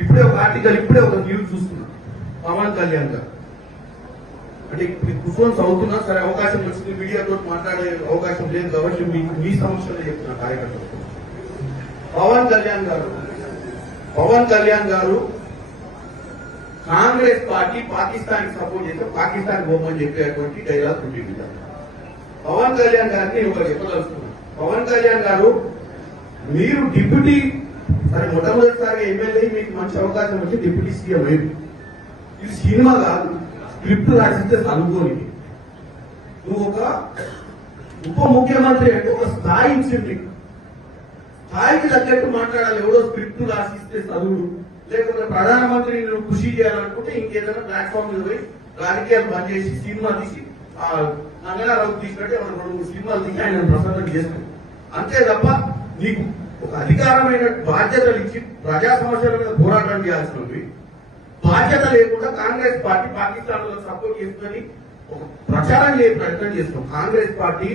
ఇప్పుడే ఒక ఆర్టికల్ ఇప్పుడే ఒక న్యూస్ చూస్తున్నా పవన్ కళ్యాణ్ గారు అంటే కూర్చొని చదువుతున్నా సరే అవకాశం వచ్చింది మీడియాతో మాట్లాడే అవకాశం లేదు కాబట్టి మీ సమస్యలే చెప్తున్నా కార్యకర్తలు. పవన్ కళ్యాణ్ గారు కాంగ్రెస్ పార్టీ పాకిస్తాన్ సపోర్ట్ చేస్తే పాకిస్తాన్ పోమని చెప్పేటువంటి డైలాగ్ ఉంటుంది. పవన్ కళ్యాణ్ గారిని ఒకరు చెప్పదలుచుకున్నారు. పవన్ కళ్యాణ్ గారు మీరు డిప్యూటీ సరే మొట్టమొదటిసారి ఎమ్మెల్యే మీకు మంచి అవకాశం వచ్చి డిప్యూటీ సీఎం అయింది. ఇది సినిమా కాదు, స్క్రిప్ట్ రాసిస్తే చదువుకోని. నువ్వు ఒక ఉప ముఖ్యమంత్రి అంటే ఒక స్థాయి ఇచ్చింది, స్థాయికి తగ్గట్టు మాట్లాడాలి. ఎవడో స్క్రిప్ట్ రాసిస్తే చదువుడు, లేకపోతే ప్రధానమంత్రి నువ్వు కృషి చేయాలనుకుంటే ఇంకేదైనా ప్లాట్ఫామ్ మీద పోయి రాజకీయాలు బంద్ చేసి సినిమా తీసి నంగనారావు తీసినట్టే మనం 2-3 సినిమాలు తీసి ఆయన ప్రసన్నం చేస్తాం అంతే తప్ప నీకు ఒక అధికారమైన బాధ్యతలు ఇచ్చి ప్రజా సమస్యల మీద పోరాటం చేయాల్సినవి బాధ్యత లేకుండా కాంగ్రెస్ పార్టీ పాకిస్తాన్ లో సపోర్ట్ చేస్తుందని ఒక ప్రచారం చేసే ప్రయత్నం చేస్తాం. కాంగ్రెస్ పార్టీ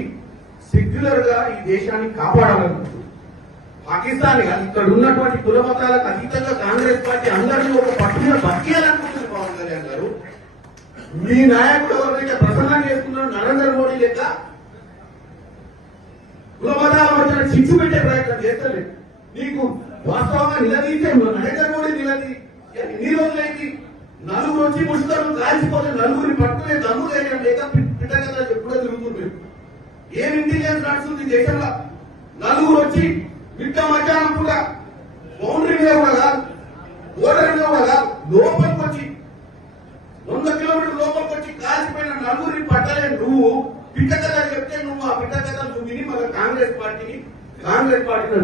సెక్యులర్ గా ఈ దేశాన్ని కాపాడాలనుకుంటుంది. పాకిస్తాన్ ఇక్కడ ఉన్నటువంటి కుల మతాలకు అతీతంగా కాంగ్రెస్ పార్టీ అందరినీ ఒక పట్టున బతికేయాలనుకుంటుంది. పవన్ కళ్యాణ్ గారు మీ నాయకుడు ఎవరైతే ప్రసన్నం చేస్తున్నారో నరేంద్ర మోడీ లెక్క కుల మతాల మధ్య చిచ్చు పెట్టే ప్రయత్నం చేస్తలేదు. నీకు వాస్తవంగా నిలదీసే నరేంద్ర మోడీ ఎన్ని రోజులైంది? నలుగురు వచ్చి ముష్కరులు కాల్చిపోతే నలుగురిని పట్టుకునే దమ్ము ధైర్యం లేక పిట్టగదా ఎప్పుడో తిరుగుతుంది. ఏం ఇంటెలిజెన్స్ నడుస్తుంది దేశంలో? నలుగురు వచ్చి మిట్ట మధ్యాహ్నం కూడా బౌండరీ మీద కూడా కాదు, బోర్డర్ మీద కూడా కాదు, లోపలికి వచ్చి 100 కిలోమీటర్ల లోపలికి వచ్చి కాల్చిపోయిన నలుగురిని పట్టలేని నువ్వు పిట్టకథ చెప్తే నువ్వు ఆ పిట్టకథ నువ్వు విని మన కాంగ్రెస్ పార్టీని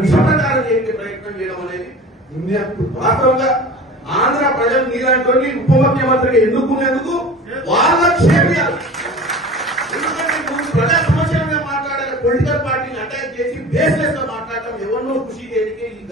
విషప్రచారం చేసే ప్రయత్నం చేయడం అనేది వాస్తవంగా ఆంధ్ర ప్రజలు నీలాంటి ఉప ముఖ్యమంత్రిగా ఎన్నుకునేందుకు వాళ్ళ క్షేమియాలి. ఎందుకంటే నువ్వు ప్రజా సమస్యల మీద మాట్లాడాలి, పొలిటికల్ పార్టీని అటాక్ చేసి బేస్లెస్ గా మాట్లాడటం ఎవరినో కృషి చేయడానికి